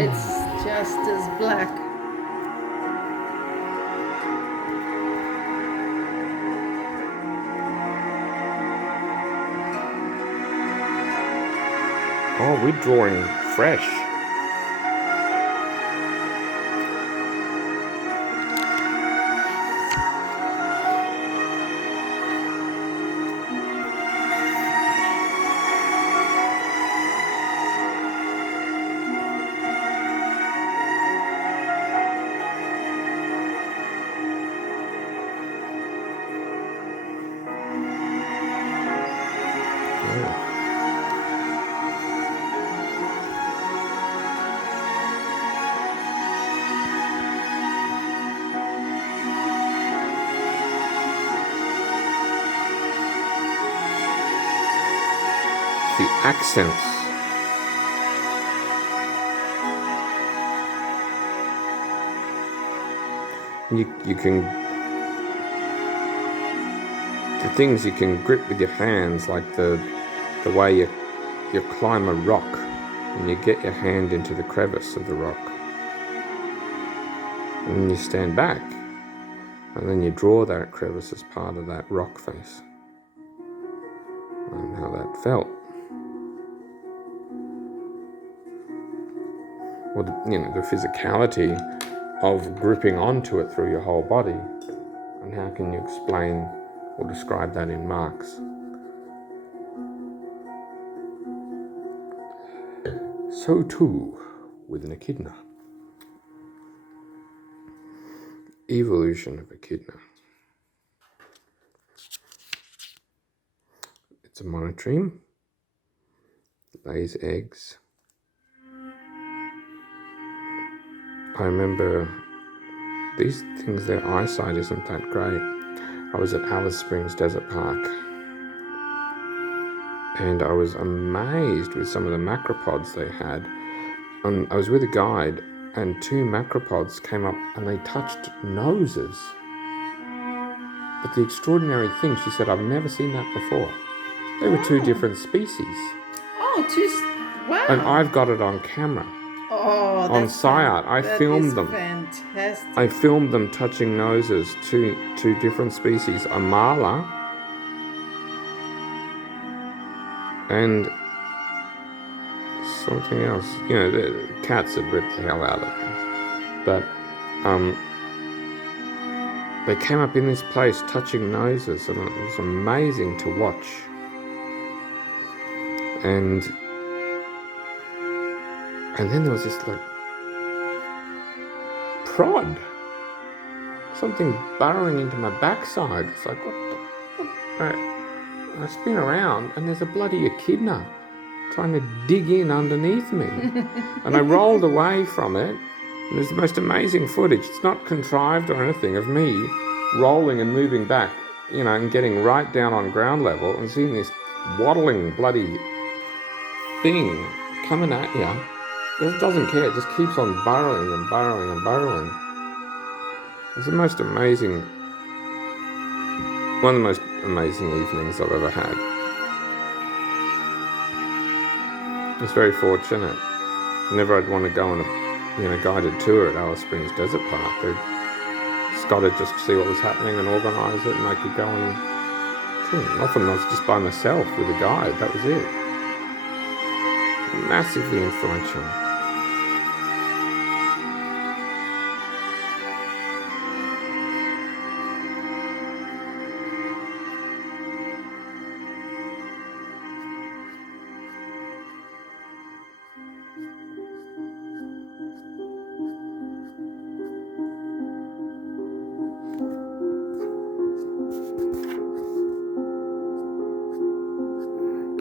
It's just as black. Oh, we're drawing fresh. The accents. You can, the things you can grip with your hands, like the way you climb a rock and you get your hand into the crevice of the rock, and then you stand back and then you draw that crevice as part of that rock face, and how that felt. Or the physicality of gripping onto it through your whole body, and how can you explain or describe that in marks? So too with an echidna. Evolution of echidna. It's a monotreme, lays eggs. I remember these things, their eyesight isn't that great. I was at Alice Springs Desert Park, and I was amazed with some of the macropods they had. I was with a guide, and two macropods came up and they touched noses. But the extraordinary thing, she said, I've never seen that before. They were two different species. Oh, wow. And I've got it on camera. Oh, on SciArt. I filmed them. Fantastic. I filmed them touching noses, two different species, a marla and something else. The cats had ripped the hell out of them. But they came up in this place touching noses, and it was amazing to watch. And then there was this prod, something burrowing into my backside. It's like, I spin around and there's a bloody echidna trying to dig in underneath me. And I rolled away from it, and there's the most amazing footage. It's not contrived or anything, of me rolling and moving back, and getting right down on ground level and seeing this waddling bloody thing coming at you. It doesn't care, it just keeps on burrowing and burrowing and burrowing. It's the most amazing, one of the most amazing evenings I've ever had. I was very fortunate. Whenever I'd want to go on a guided tour at Alice Springs Desert Park, I just got to just see what was happening and organise it, and I could go and often I was just by myself with a guide, that was it. Massively influential.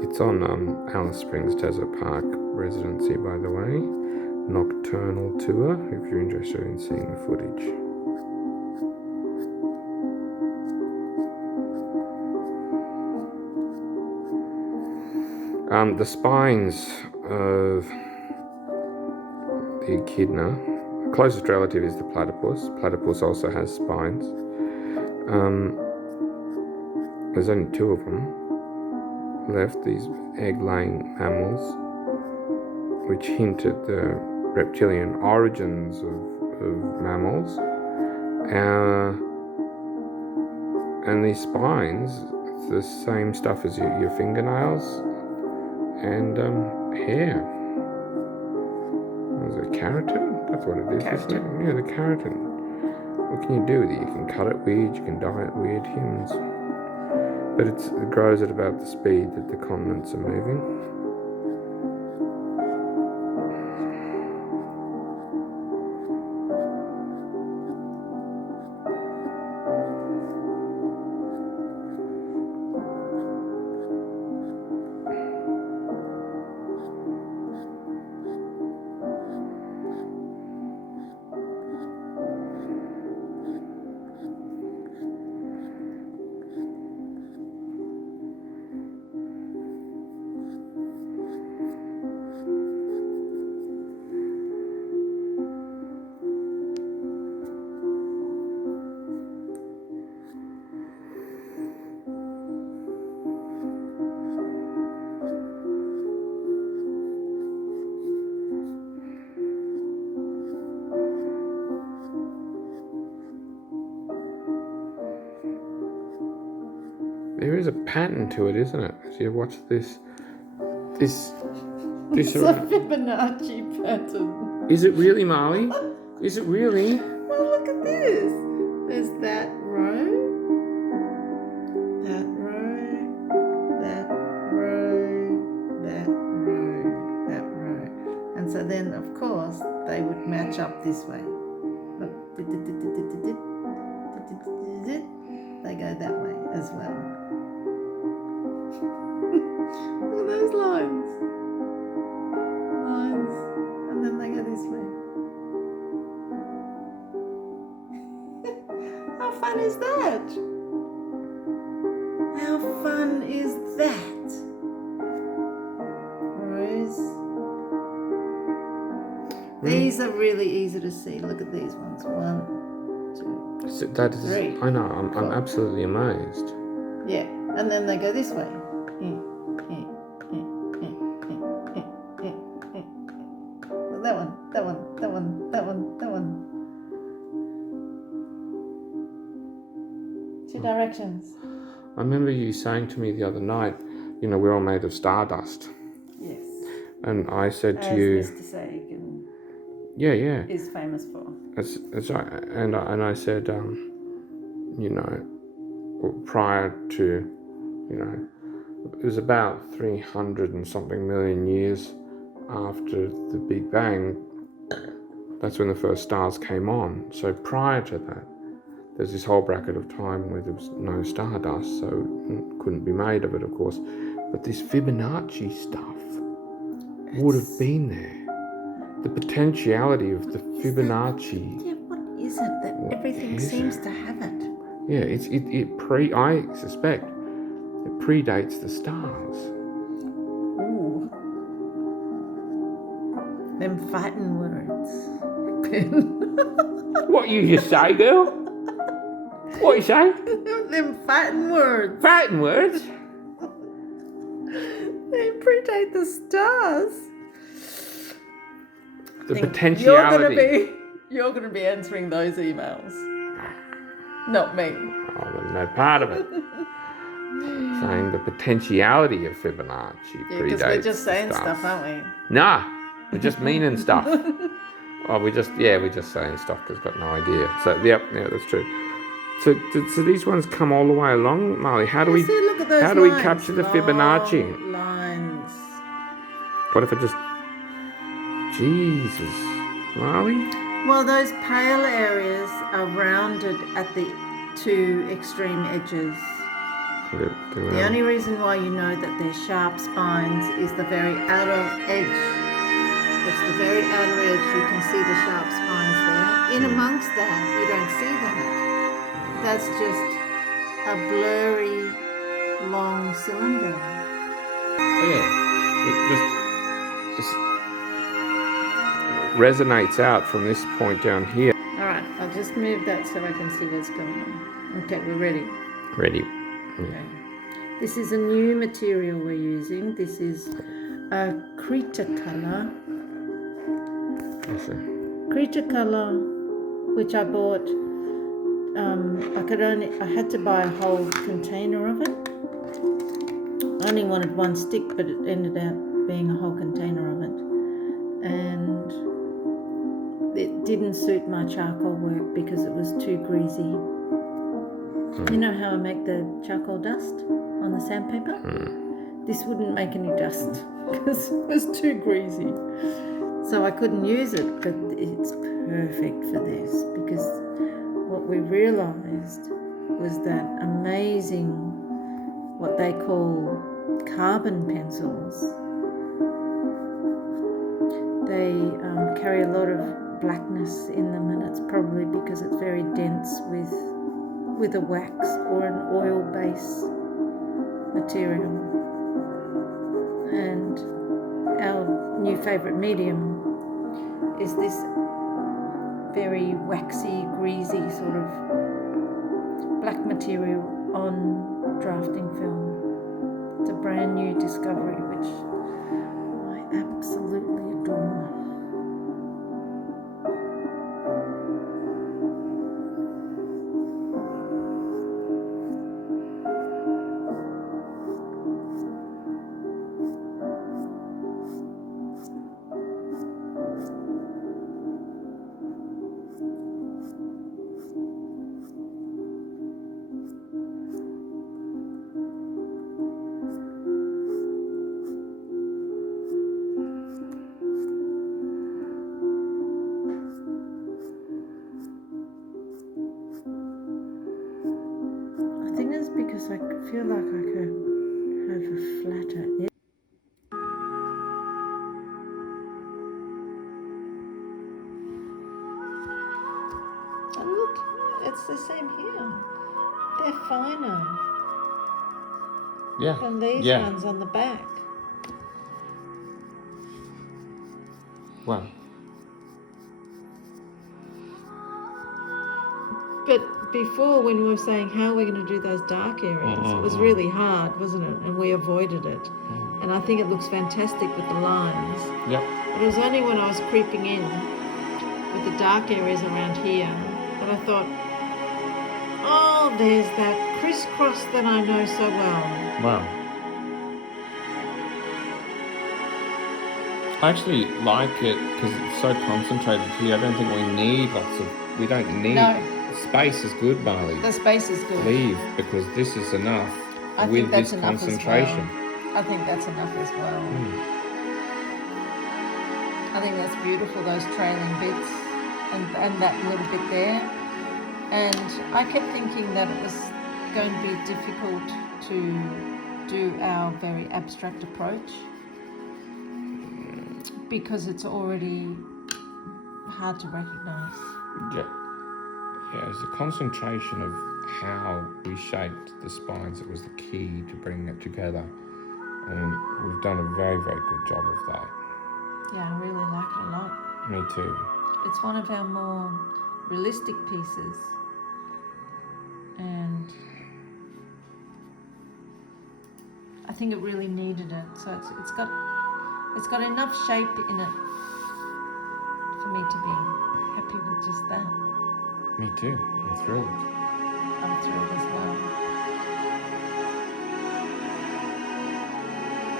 It's on Alice Springs Desert Park residency, by the way. Nocturnal tour, if you're interested in seeing the footage. The spines of the echidna, the closest relative is the platypus. Platypus also has spines. There's only two of them left, these egg-laying mammals, which hint at the reptilian origins of mammals. And these spines, it's the same stuff as your fingernails and hair. Is it keratin? That's what it is, isn't it? Yeah, the keratin. What can you do with it? You can cut it weird, you can dye it weird hues. But it grows at about the speed that the continents are moving. There is a pattern to it, isn't it? So you watch this. It's a Fibonacci pattern. Is it really, Marley? Is it really? Well, look at this. There's that row, that row, that row, that row, that row. And so then, of course, they would match up this way. Look. They go that way as well. Look at those lines. And then they go this way. How fun is that? How fun is that? Rose. These are really easy to see. Look at these ones. 1, 2. So that is, 3. I know, I'm absolutely amazed. Yeah, and then they go this way. That one, that one, that one, that one, that one. 2 directions. I remember you saying to me the other night, you know, we're all made of stardust. Yes. And I said to As you, Mr. Sagan yeah, is famous for. that's right. And I said, you know, prior to, you know, it was about 300 and something million years after the Big Bang. That's when the first stars came on. So prior to that, there's this whole bracket of time where there was no stardust, so it couldn't be made of it, of course. But this Fibonacci stuff would have been there. The potentiality of the Fibonacci. Yeah, what is it that everything seems to have it? Yeah, I suspect it predates the stars. Ooh. Them fighting words. What you just say, girl? What you say? Them fighting words. Fighting words? They predate the stars. The potentiality. You're gonna be answering those emails. Not me. Oh, there's no part of it. Saying the potentiality of Fibonacci Yeah, predates because we're just saying the stars. stuff, aren't we? Nah, we're just meaning stuff. Oh, we're just saying stuff because we've got no idea. So, yeah, that's true. So these ones come all the way along, Marley. How do we Look at those how do we lines. capture the Long Fibonacci? lines. What if I just Jesus, Marley? Well, those pale areas are rounded at the 2 extreme edges. The only reason why you know that they're sharp spines is the very outer edge. It's the very outer edge. You can see the sharp spines there. In amongst that, you don't see that. That's just a blurry, long cylinder. Yeah, it just resonates out from this point down here. All right, I'll just move that so I can see what's going on. Okay, we're ready. Ready. Okay. This is a new material we're using. This is a Cretacolor. I see. Creature colour, which I bought. I had to buy a whole container of it. I only wanted one stick, but it ended up being a whole container of it. And it didn't suit my charcoal work because it was too greasy. You know how I make the charcoal dust on the sandpaper? This wouldn't make any dust because it was too greasy. So I couldn't use it, but it's perfect for this because what we realised was that amazing, what they call carbon pencils, they carry a lot of blackness in them, and it's probably because it's very dense with a wax or an oil-based material. And our new favourite medium is this very waxy, greasy sort of black material on drafting film. It's a brand new discovery which I absolutely adore. I think it's because I feel like I could have a flatter edge. And look, it's the same here. They're finer Yeah. than these Yeah. ones on the back. Well, But before, when we were saying how we're going to do those dark areas, it was really hard, wasn't it? And we avoided it. And I think it looks fantastic with the lines. yep. But it was only when I was creeping in with the dark areas around here that I thought, oh, there's that crisscross that I know so well. Wow. I actually like it because it's so concentrated here. I don't think we need we don't need... No. Space is good, Marley. The space is good. Leave, because this is enough with this concentration. I think that's enough as well. I think that's beautiful, those trailing bits and that little bit there. And I kept thinking that it was going to be difficult to do our very abstract approach because it's already hard to recognise. Yeah. Yeah, it was the concentration of how we shaped the spines that was the key to bringing it together. And we've done a very, very good job of that. Yeah, I really like it a lot. Me too. It's one of our more realistic pieces. And I think it really needed it. So it's got enough shape in it for me to be happy with just that. Me too. I'm thrilled. I'm thrilled as well.